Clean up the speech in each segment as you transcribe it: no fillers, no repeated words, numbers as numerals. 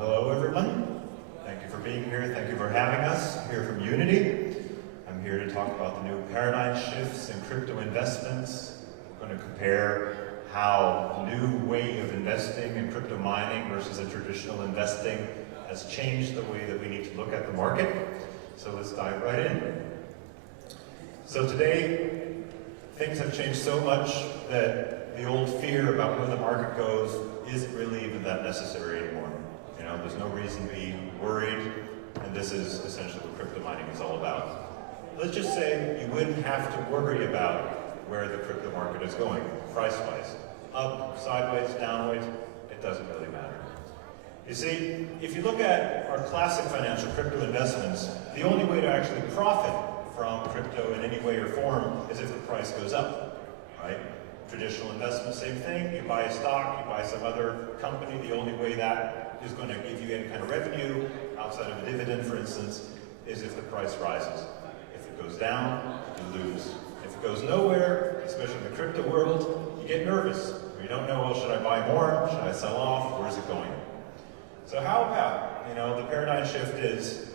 Hello everyone. Thank you for being here. Thank you for having us here from Unity. I'm here to talk about the new paradigm shifts in crypto investments. We're going to compare how the new way of investing in crypto mining versus a traditional investing has changed the way that we need to look at the market. So let's dive right in. So today, things have changed so much that the old fear about where the market goes isn't really even that necessary anymore. You know, there's no reason to be worried, and this is essentially what crypto mining is all about. Let's just say you wouldn't have to worry about where the crypto market is going, price-wise. Up, sideways, downwards, it doesn't really matter. You see, if you look at our classic financial crypto investments, the only way to actually profit from crypto in any way or form is if the price goes up, right? Traditional investment, same thing. You buy a stock, you buy some other company, the only way that is going to give you any kind of revenue, outside of a dividend, for instance, is if the price rises. If it goes down, you lose. If it goes nowhere, especially in the crypto world, you get nervous. You don't know, well, should I buy more? Should I sell off? Where's it going? So how about, the paradigm shift is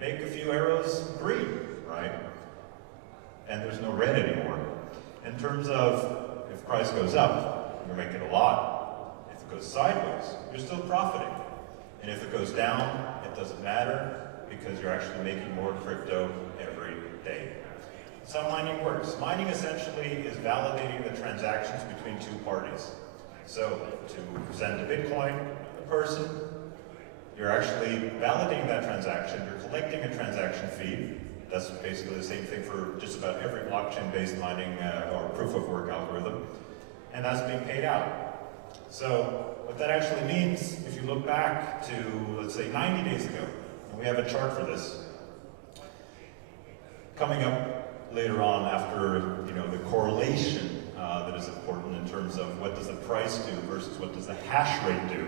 make a few arrows green, right? And there's no red anymore. In terms of if price goes up, you're making a lot. If it goes sideways, you're still profiting. And if it goes down, it doesn't matter because you're actually making more crypto every day. That's how mining works. Mining essentially is validating the transactions between two parties. So to send a Bitcoin to a person, you're actually validating that transaction, you're collecting a transaction fee. That's basically the same thing for just about every blockchain-based mining or proof-of-work algorithm, and that's being paid out. So what that actually means, if you look back to, let's say, 90 days ago, and we have a chart for this, coming up later on after the correlation that is important in terms of what does the price do versus what does the hash rate do.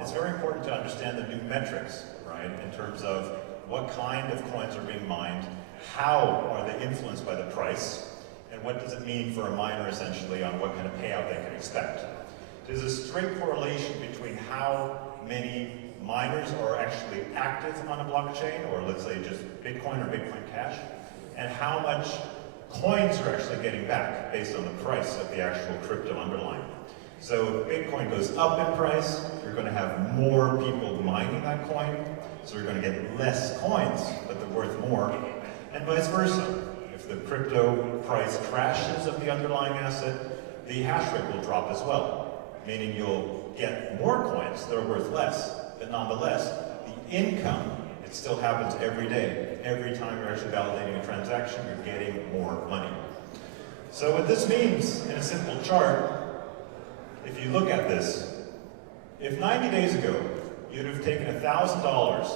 It's very important to understand the new metrics, right, in terms of what kind of coins are being mined, how are they influenced by the price, and what does it mean for a miner essentially on what kind of payout they can expect. There's a straight correlation between how many miners are actually active on a blockchain, or let's say just Bitcoin or Bitcoin Cash, and how much coins are actually getting back based on the price of the actual crypto underlying. So if Bitcoin goes up in price, you're going to have more people mining that coin, so you're going to get less coins, but they're worth more, and vice versa. If the crypto price crashes of the underlying asset, the hash rate will drop as well, meaning you'll get more coins that are worth less, but nonetheless, the income, it still happens every day. Every time you're actually validating a transaction, you're getting more money. So what this means in a simple chart, if you look at this, if 90 days ago, you'd have taken $1,000,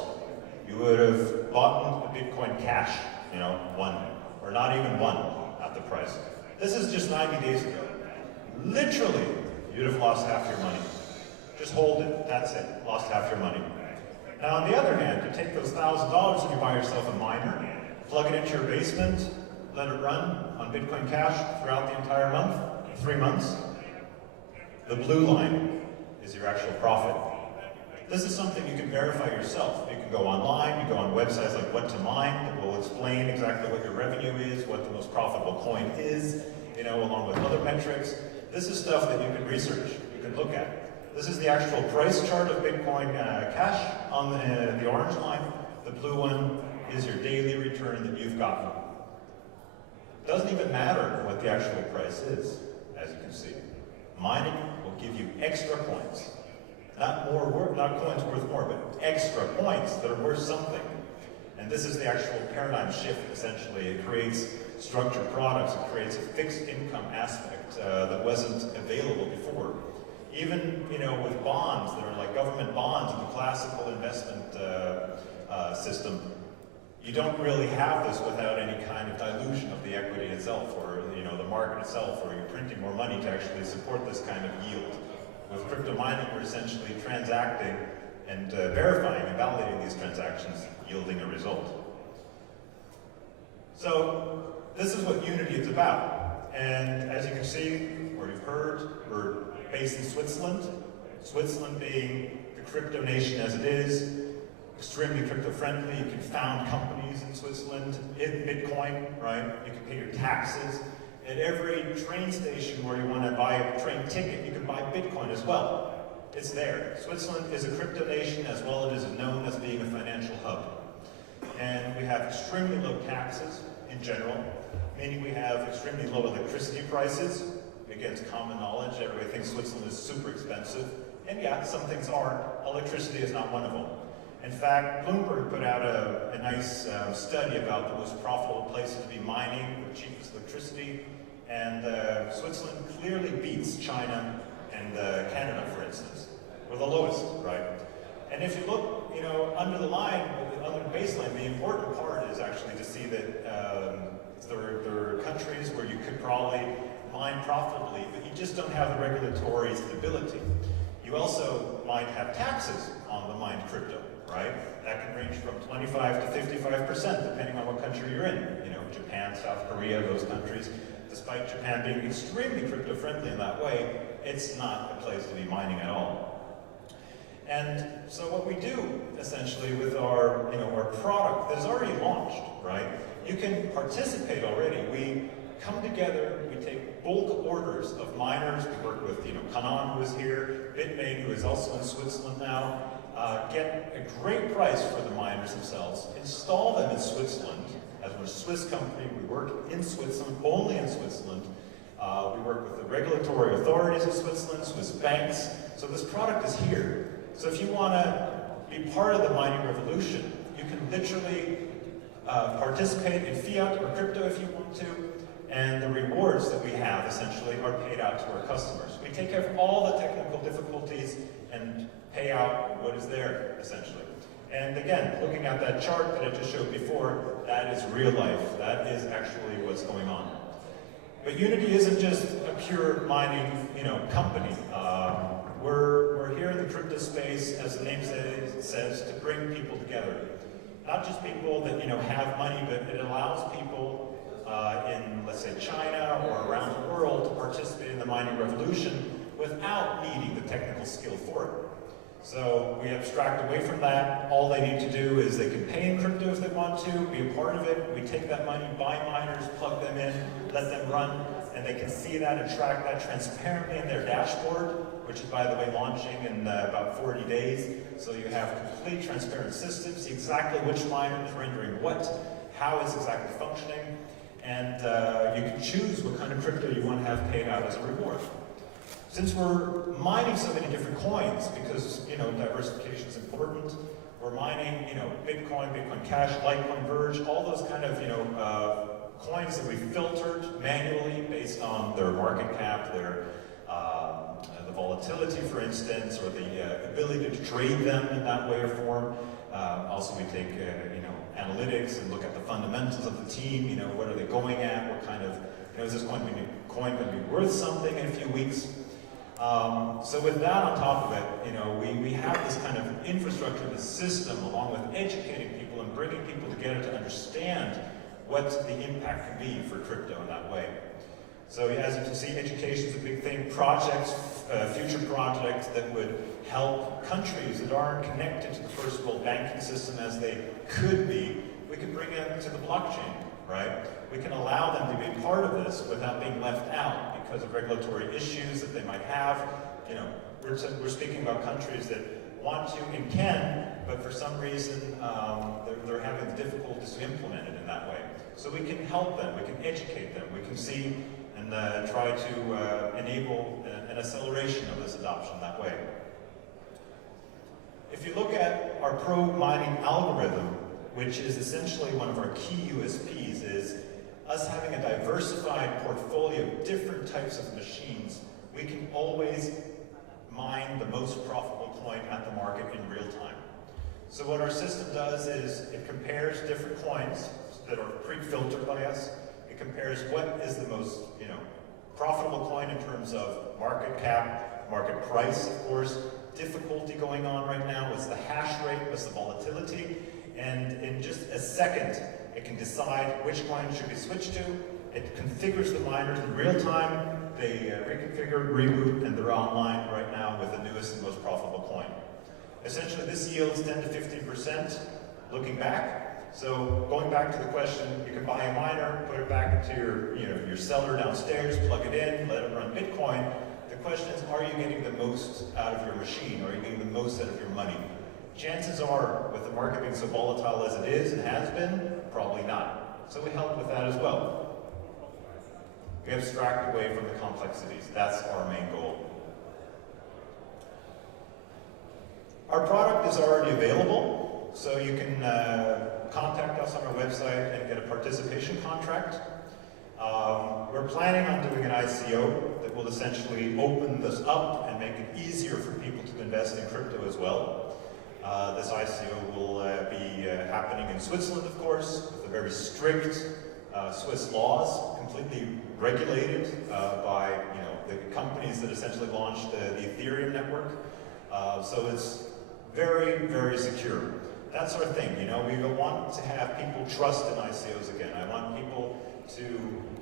you would have bought a Bitcoin Cash, one, or not even one at the price. This is just 90 days ago. Literally, you'd have lost half your money. Just hold it, that's it, lost half your money. Now on the other hand, you take those $1,000 and you buy yourself a miner, plug it into your basement, let it run on Bitcoin Cash throughout the entire month, 3 months. The blue line is your actual profit. This is something you can verify yourself. You can go online, you go on websites like What to Mine that will explain exactly what your revenue is, what the most profitable coin is, along with other metrics. This is stuff that you can research, you can look at. This is the actual price chart of Bitcoin Cash on the orange line. The blue one is your daily return that you've gotten. It doesn't even matter what the actual price is, as you can see. Mining will give you extra coins. Not coins worth more, but extra coins that are worth something. And this is the actual paradigm shift, essentially. It creates structured products, it creates a fixed income aspect that wasn't available before. Even, with bonds that are like government bonds in the classical investment system, you don't really have this without any kind of dilution of the equity itself, or the market itself, or you're printing more money to actually support this kind of yield. With crypto mining, we're essentially transacting and verifying and validating these transactions, yielding a result. So this is what Unity is about. And as you can see, or you've heard, we're based in Switzerland. Switzerland being the crypto nation as it is, extremely crypto-friendly. You can found companies in Switzerland in Bitcoin, right? You can pay your taxes. At every train station where you want to buy a train ticket, you can buy Bitcoin as well. It's there. Switzerland is a crypto nation as well. It is known as being a financial hub. And we have extremely low taxes in general, meaning we have extremely low electricity prices. Again, it's common knowledge. Everybody thinks Switzerland is super expensive. And yeah, some things are. Electricity is not one of them. In fact, Bloomberg put out a nice study about the most profitable places to be mining, the cheapest electricity, and Switzerland clearly beats China and Canada, for instance. We're the lowest, right? And if you look, under the line, under the baseline, the important part is actually to see that there are countries where you could probably mine profitably, but you just don't have the regulatory stability. You also might have taxes on the mined crypto, right? That can range from 25 to 55%, depending on what country you're in. Japan, South Korea, those countries. Despite Japan being extremely crypto-friendly in that way, it's not a place to be mining at all. And so what we do, essentially, with our product that is already launched, right? You can participate already. We come together, we take bulk orders of miners. We work with, Kanan, who is here, Bitmain, who is also in Switzerland now, get a great price for the miners themselves, install them in Switzerland. As we're a Swiss company, we work in Switzerland, only in Switzerland. We work with the regulatory authorities of Switzerland, Swiss banks. So this product is here. So if you want to be part of the mining revolution, you can literally participate in fiat or crypto if you want to, and the rewards that we have essentially are paid out to our customers. We take care of all the technical difficulties and pay out what is there, essentially. And again, looking at that chart that I just showed before, that is real life. That is actually what's going on. But Unity isn't just a pure mining, company. We're here in the crypto space, as the name says, to bring people together. Not just people that have money, but it allows people in, let's say, China or around the world to participate in the mining revolution without needing the technical skill for it. So we abstract away from that. All they need to do is they can pay in crypto if they want to, be a part of it. We take that money, buy miners, plug them in, let them run, and they can see that and track that transparently in their dashboard, which is, by the way, launching in about 40 days. So you have complete transparent systems, see exactly which miner is rendering what, how it's exactly functioning, and you can choose what kind of crypto you want to have paid out as a reward. Since we're mining so many different coins, because diversification is important, we're mining Bitcoin, Bitcoin Cash, Litecoin, Verge, all those kind of coins that we filtered manually based on their market cap, their the volatility, for instance, or the ability to trade them in that way or form. Also, we take analytics and look at the fundamentals of the team. What are they going at? What kind of is this coin going to be worth something in a few weeks? So with that on top of it, we have this kind of infrastructure, this system, along with educating people and bringing people together to understand what the impact can be for crypto in that way. So as you can see, education is a big thing. Projects, future projects that would help countries that aren't connected to the first world banking system as they could be, we can bring them to the blockchain, right? We can allow them to be part of this without being left out because of regulatory issues that they might have. We're speaking about countries that want to and can, but for some reason they're having difficulties to implement it in that way. So we can help them, we can educate them, we can see and try to enable an acceleration of this adoption that way. If you look at our pro-mining algorithm, which is essentially one of our key USPs, is us having a diversified portfolio of different types of machines. We can always mine the most profitable coin at the market in real time. So what our system does is it compares different coins that are pre-filtered by us. It compares what is the most profitable coin in terms of market cap, market price, of course, difficulty going on right now, what's the hash rate, what's the volatility, and in just a second, it can decide which coin should be switched to. It configures the miners in real time, they reconfigure, reboot, and they're online right now with the newest and most profitable coin. Essentially, this yields 10 to 15% looking back. So going back to the question, you can buy a miner, put it back into your cellar downstairs, plug it in, let it run Bitcoin. The question is, are you getting the most out of your machine? Are you getting the most out of your money? Chances are, with the market being so volatile as it is and has been, probably not. So we help with that as well. We abstract away from the complexities. That's our main goal. Our product is already available, so you can contact us on our website and get a participation contract. We're planning on doing an ICO that will essentially open this up and make it easier for people to invest in crypto as well. This ICO will be happening in Switzerland, of course, with the very strict Swiss laws, completely regulated by the companies that essentially launched the Ethereum network. So it's very, very secure. That's our thing, we want to have people trust in ICOs again. I want people to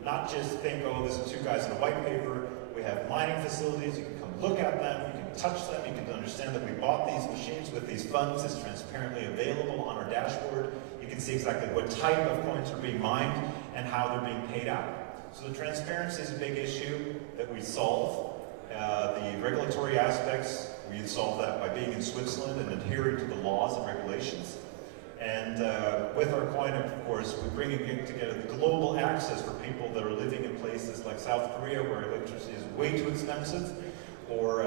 not just think, oh, this is two guys in a white paper. We have mining facilities, you can come look at them, you can touch them, you can understand that we bought these machines with these funds. It's transparently available on our dashboard. You can see exactly what type of coins are being mined and how they're being paid out. So the transparency is a big issue that we solve. The regulatory aspects, we solve that by being in Switzerland and adhering to the laws and regulations. And with our coin, of course, we're bringing together the global access for people that are living in places like South Korea, where electricity is way too expensive, or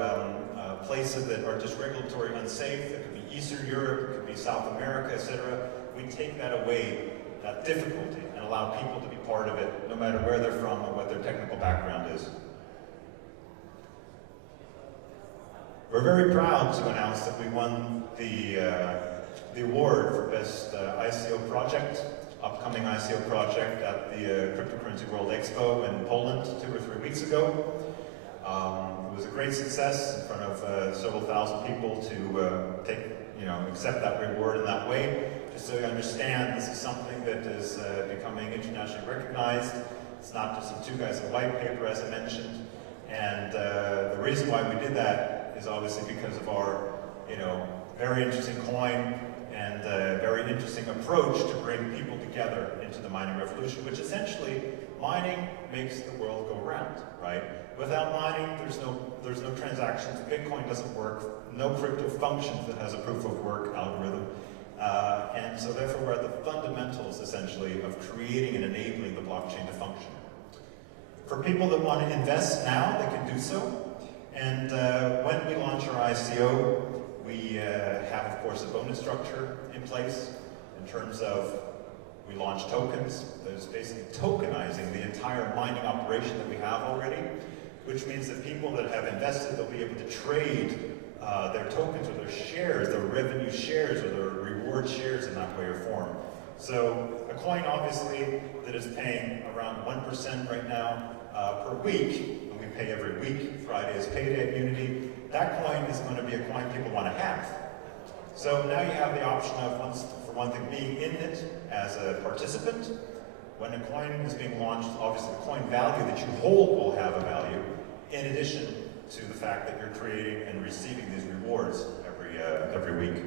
places that are just regulatory unsafe. It could be Eastern Europe, it could be South America, etc. We take that away, that difficulty, and allow people to be part of it, no matter where they're from or what their technical background is. We're very proud to announce that we won the award for Best ICO Project, upcoming ICO project at the Cryptocurrency World Expo in Poland 2 or 3 weeks ago. It was a great success in front of several thousand people to accept that reward in that way. Just so you understand, this is something that is becoming internationally recognized. It's not just some two guys in a white paper, as I mentioned. And the reason why we did that is obviously because of our, very interesting coin and very interesting approach to bring people together into the mining revolution, which essentially, mining makes the world go round, right? Without mining, there's no transactions. Bitcoin doesn't work. No crypto functions that has a proof of work algorithm. And so therefore, we're at the fundamentals, essentially, of creating and enabling the blockchain to function. For people that want to invest now, they can do so. And when we launch our ICO, we have, of course, a bonus structure in place in terms of we launch tokens. That is basically tokenizing the entire mining operation that we have already, which means that people that have invested, they'll be able to trade their tokens or their shares, their revenue shares or their reward shares in that way or form. So a coin, obviously, that is paying around 1% right now per week, and we pay every week. Friday is payday at Unity. That coin is going to be a coin people want to have. So now you have the option of, for one thing, being in it as a participant. When a coin is being launched, obviously the coin value that you hold will have a value, in addition to the fact that you're creating and receiving these rewards every week.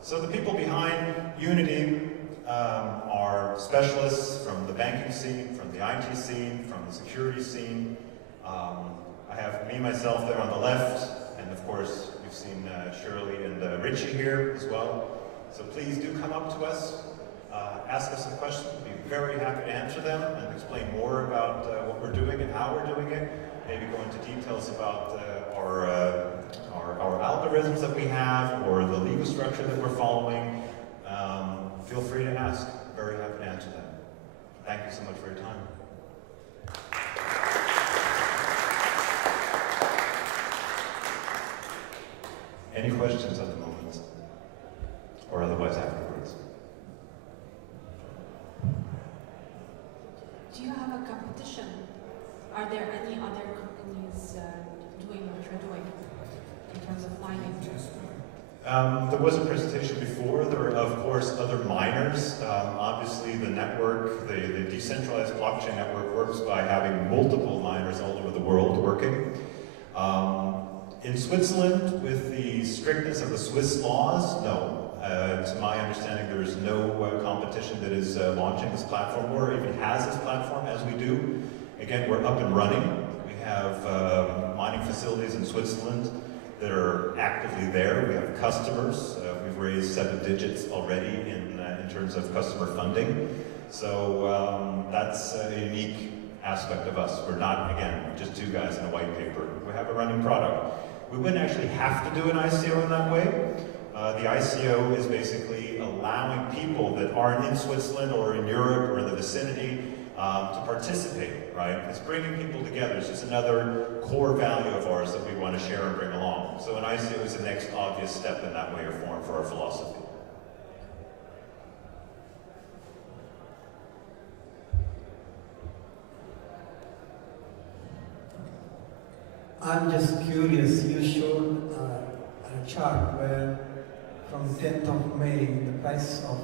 So the people behind Unity are specialists from the banking scene, from the IT scene, from the security scene. I have me, myself there on the left, and of course you've seen Shirley and Richie here as well. So please do come up to us, ask us some questions. We'll be very happy to answer them and explain more about what we're doing and how we're doing it. Maybe go into details about our algorithms that we have or the legal structure that we're following. Feel free to ask. Very happy to answer them. Thank you so much for your time. Any questions at the moment? Or otherwise afterwards? Do you have a competition? Are there any other companies doing what you're doing in terms of mining? There was a presentation before. There are, of course, other miners. Obviously, the network, the decentralized blockchain network works by having multiple miners all over the world working. In Switzerland, with the strictness of the Swiss laws, no. To my understanding, there is no competition that is launching this platform or even has this platform as we do. Again, we're up and running. We have mining facilities in Switzerland that are actively there. We have customers. We've raised 7 digits already in terms of customer funding. So that's a unique aspect of us. We're not, again, just two guys in a white paper. We have a running product. We wouldn't actually have to do an ICO in that way. The ICO is basically allowing people that aren't in Switzerland or in Europe or in the vicinity to participate, right? It's bringing people together. It's just another core value of ours that we want to share and bring along. So an ICO is the next obvious step in that way or form for our philosophy. I'm just curious, you showed a chart where from 10th of May, the price of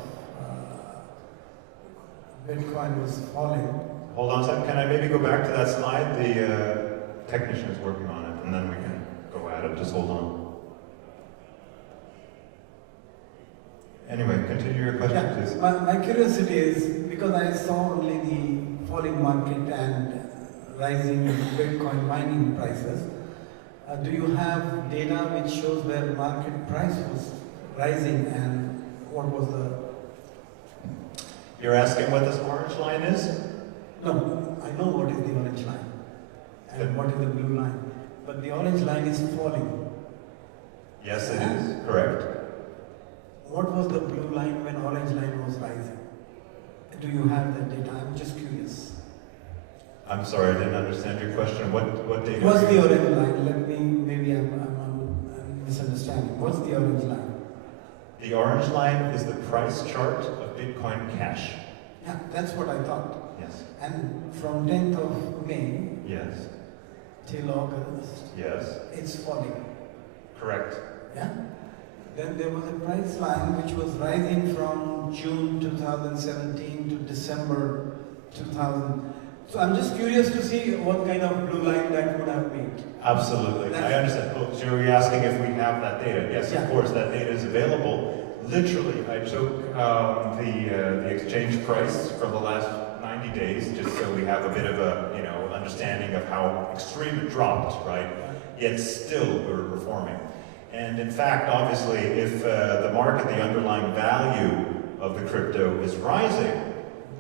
Bitcoin was falling. Hold on a second, can I maybe go back to that slide? The technician is working on it, and then we can go at it. Just hold on. Anyway, continue your question, please. My curiosity is, because I saw only the falling market and rising Bitcoin mining prices, do you have data which shows where market price was rising and what was the... You're asking what this orange line is? No, I know what is the orange line and what is the blue line, but the orange line is falling. Yes, it is, correct. What was the blue line when orange line was rising? Do you have that data? I'm just curious. I'm sorry, I didn't understand your question. What data? What's the orange line? Let me, maybe I'm misunderstanding. What's the orange line? The orange line is the price chart of Bitcoin Cash. Yeah, that's what I thought. Yes. And from 10th of May Yes. till August, Yes. it's falling. Correct. Yeah? Then there was a price line which was rising from June 2017 to December 2000. So I'm just curious to see what kind of blue line that would have been. Absolutely. I understand. Oh, so you're asking if we have that data. Yes, Yeah. of course, that data is available. Literally, I took the exchange price from the last 90 days, just so we have a bit of a understanding of how extreme it dropped, right? Yet still we're performing. And in fact, obviously, if the market, the underlying value of the crypto is rising,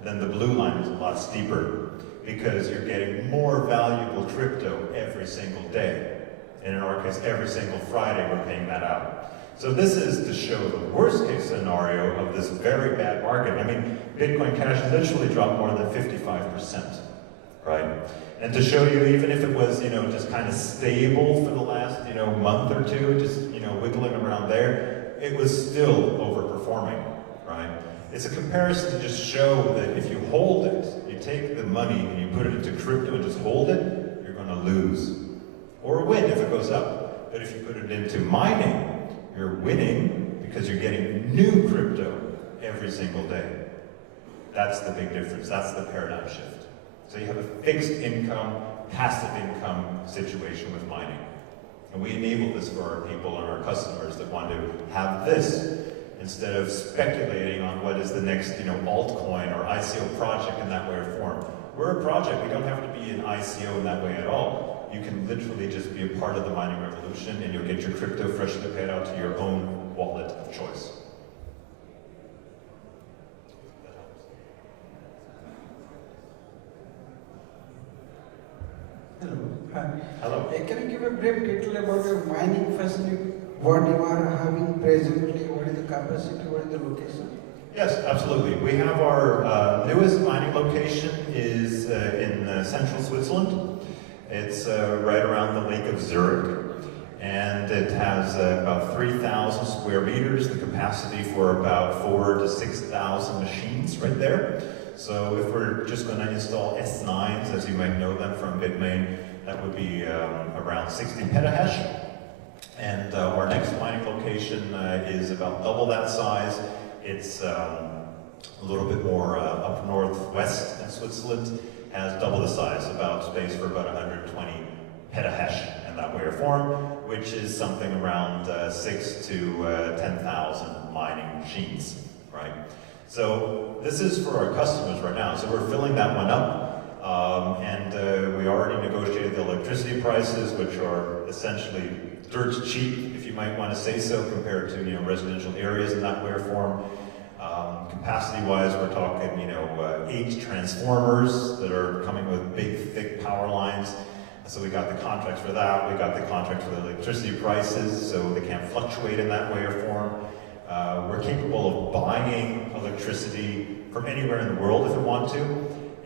then the blue line is a lot steeper because you're getting more valuable crypto every single day. And in our case, every single Friday we're paying that out. So this is to show the worst case scenario of this very bad market. I mean, Bitcoin Cash literally dropped more than 55%, right? And to show you, even if it was, just kind of stable for the last, month or two, just, wiggling around there, it was still overperforming, right? It's a comparison to just show that if you hold it, you take the money and you put it into crypto and just hold it, you're going to lose. Or win if it goes up. But if you put it into mining, you're winning because you're getting new crypto every single day. That's the big difference. That's the paradigm shift. So you have a fixed income, passive income situation with mining. And we enable this for our people and our customers that want to have this instead of speculating on what is the next, altcoin or ICO project in that way or form. We're a project. We don't have to be an ICO in that way at all. You can literally just be a part of the mining revolution and you'll get your crypto freshly paid out to your own wallet of choice. Hello. Hi. Hello. Can you give a brief detail about your mining facility? What you are having presently? What is the capacity? What is the location? Yes, absolutely. We have our newest mining location is in central Switzerland. It's right around the Lake of Zurich, and it has about 3,000 square meters, the capacity for about 4,000 to 6,000 machines right there. So if we're just going to install S9s, as you might know them from Bitmain, that would be around 60 petahash. And our next mining location is about double that size. It's a little bit more up northwest in Switzerland, has double the size, about space for about 120 petahash in that way or form, which is something around 6 to 10,000 mining machines, right? So this is for our customers right now. So we're filling that one up, and we already negotiated the electricity prices, which are essentially dirt cheap, if you might want to say so, compared to residential areas in that way or form. Capacity-wise, we're talking 8 transformers that are coming with big, thick power lines. So we got the contracts for that. We got the contracts for the electricity prices, so they can't fluctuate in that way or form. We're capable of buying electricity from anywhere in the world if we want to.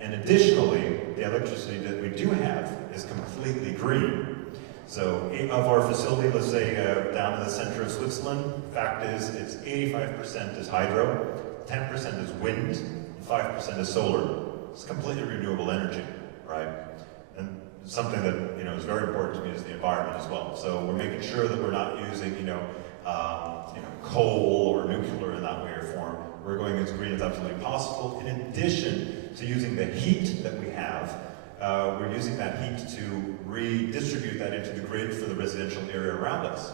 And additionally, the electricity that we do have is completely green. So of our facility, let's say down in the center of Switzerland, fact is it's 85% is hydro, 10% is wind, and 5% is solar. It's completely renewable energy, right? And something that is very important to me is the environment as well. So we're making sure that we're not using coal or nuclear in that way or form. We're going as green as absolutely possible. In addition to using the heat that we have, we're using that heat to redistribute that into the grid for the residential area around us.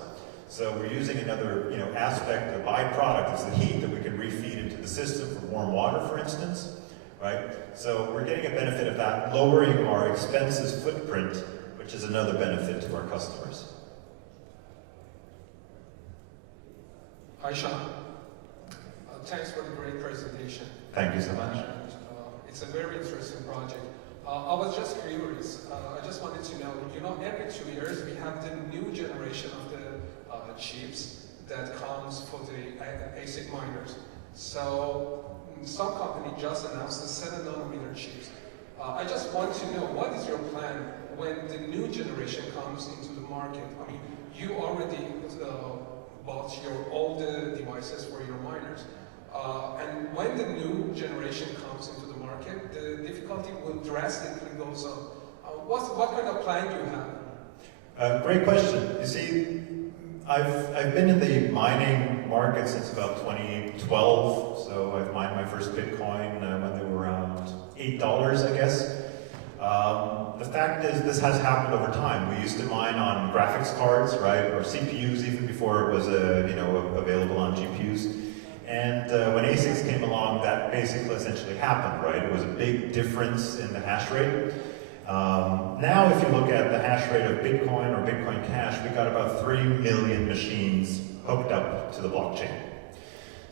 So we're using another aspect, a byproduct is the heat that we can refeed into the system for warm water, for instance, right? So we're getting a benefit of that, lowering our expenses footprint, which is another benefit to our customers. Hi, Sean. Thanks for the great presentation. Thank you so much. It's a very interesting project. I was just curious. I just wanted to know, every 2 years we have the new generation of the chips that comes for the ASIC miners. So some company just announced the 7nm chips. I just want to know, what is your plan when the new generation comes into the market? I mean, you already bought your old devices for your miners. And when the new generation comes into the market, the difficulty will drastically goes up. What kind of plan do you have? Great question. You see, I've been in the mining market since about 2012. So I've mined my first Bitcoin when they were around $8, I guess. The fact is, this has happened over time. We used to mine on graphics cards, right, or CPUs even before it was available on GPUs. And when ASICs came along, that basically essentially happened, right? It was a big difference in the hash rate. Now, if you look at the hash rate of Bitcoin or Bitcoin Cash, we got about 3 million machines hooked up to the blockchain.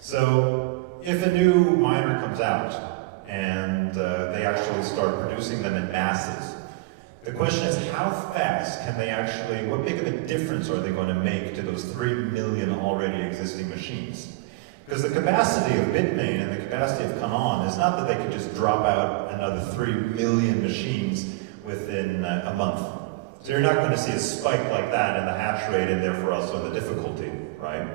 So if a new miner comes out and they actually start producing them in masses, the question is, how fast can they actually, what big of a difference are they going to make to those 3 million already existing machines? Because the capacity of Bitmain and the capacity of Canaan is not that they can just drop out another 3 million machines within a month. So you're not going to see a spike like that in the hash rate and therefore also in the difficulty, right?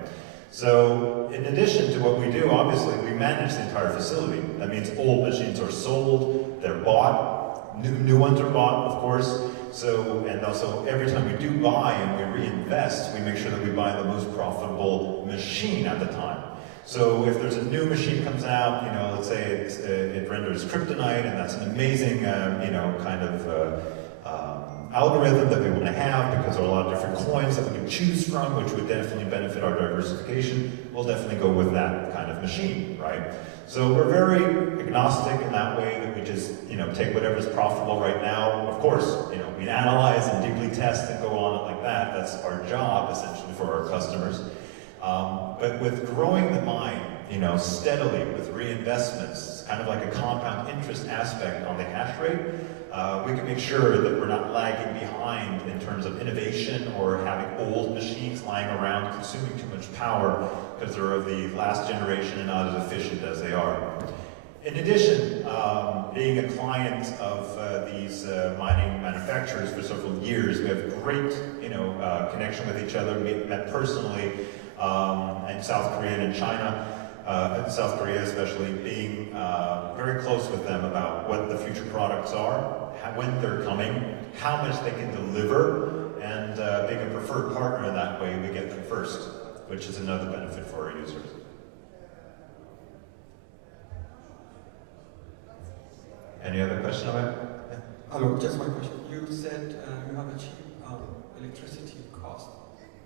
So in addition to what we do, obviously we manage the entire facility. That means old machines are sold, they're bought, new ones are bought, of course. So, and also every time we do buy and we reinvest, we make sure that we buy the most profitable machine at the time. So if there's a new machine comes out, let's say it renders kryptonite, and that's an amazing, kind of algorithm that we want to have, because there are a lot of different coins that we can choose from, which would definitely benefit our diversification. We'll definitely go with that kind of machine, right? So we're very agnostic in that way, that we just, take whatever's profitable right now. Of course, we analyze and deeply test and go on it like that. That's our job, essentially, for our customers. But with growing the mine, steadily with reinvestments, kind of like a compound interest aspect on the hash rate, we can make sure that we're not lagging behind in terms of innovation or having old machines lying around consuming too much power because they're of the last generation and not as efficient as they are. In addition, being a client of these mining manufacturers for several years, we have great, connection with each other. We met personally in South Korea and in China. In South Korea especially, being very close with them about what the future products are, when they're coming, how much they can deliver, and being a preferred partner in that way, we get them first, which is another benefit for our users. Any other question about it? Yeah. Hello, just one question. You said you have a cheap electricity cost.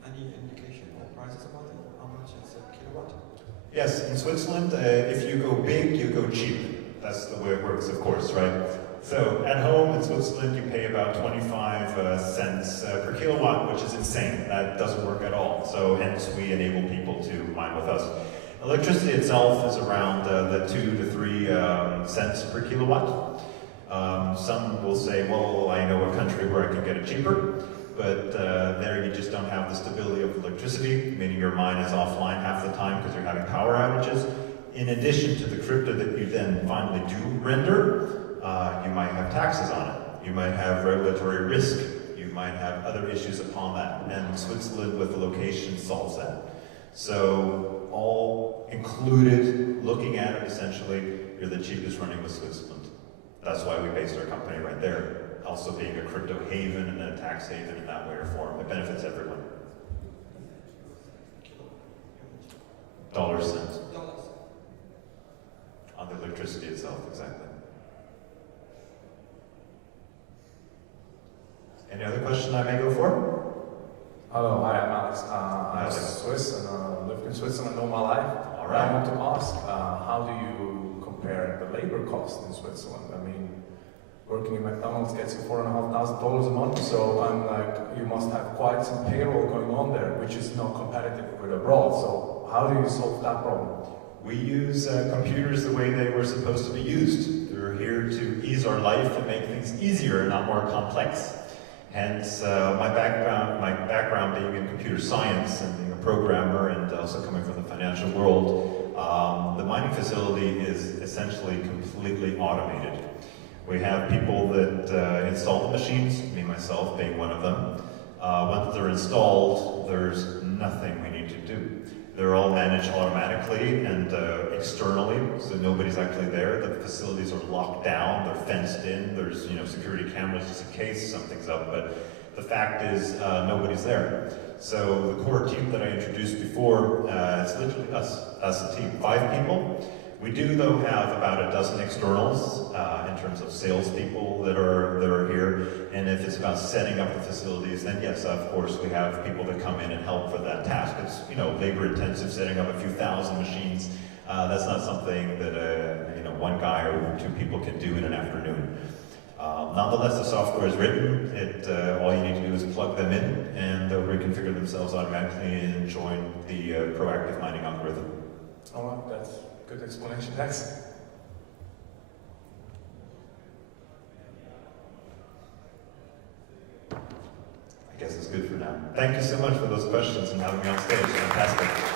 Any indication or prices about it? How much is a kilowatt? Yes, in Switzerland, if you go big, you go cheap. That's the way it works, of course, right? So at home in Switzerland, you pay about 25 cents per kilowatt, which is insane. That doesn't work at all. So hence, we enable people to mine with us. Electricity itself is around the 2 to 3 cents per kilowatt. Some will say, well, I know a country where I can get it cheaper, but there you just don't have the stability of electricity, meaning your mine is offline half the time because you're having power outages. In addition to the crypto that you then finally do render, you might have taxes on it. You might have regulatory risk. You might have other issues upon that. And Switzerland with the location solves that. So all included, looking at it essentially, you're the cheapest running with Switzerland. That's why we based our company right there. Also being a crypto haven and a tax haven in that way or form. It benefits everyone. Dollar cents. On the electricity itself, exactly. Any other question I may go for? Hello, hi, I'm Alex. Alex. I'm Swiss and lived in Switzerland all my life. All right. I want to ask, how do you compare the labor cost in Switzerland? I mean, working in McDonald's gets you $4,500 a month, so I'm like, you must have quite some payroll going on there, which is not competitive with abroad. So how do you solve that problem? We use computers the way they were supposed to be used. They're here to ease our life and make things easier, not more complex. Hence, my background being in computer science and being a programmer and also coming from the financial world, the mining facility is essentially completely automated. We have people that install the machines, me myself being one of them. Once they're installed, there's nothing we need to do. They're all managed automatically and externally, so nobody's actually there. The facilities are locked down, they're fenced in, there's security cameras just in case something's up, but the fact is nobody's there. So the core team that I introduced before, it's literally us. That's the team, 5 people. We do though have about a dozen externals in terms of salespeople that are here, and if it's about setting up the facilities, then yes, of course, we have people that come in and help for that task. It's labor intensive, setting up a few thousand machines. That's not something that one guy or 2 people can do in an afternoon. Nonetheless, the software is written. All you need to do is plug them in, and they'll reconfigure themselves automatically and join the proactive mining algorithm. Oh, well, that's good explanation. Thanks. I guess it's good for now. Thank you so much for those questions and having me on stage. Fantastic.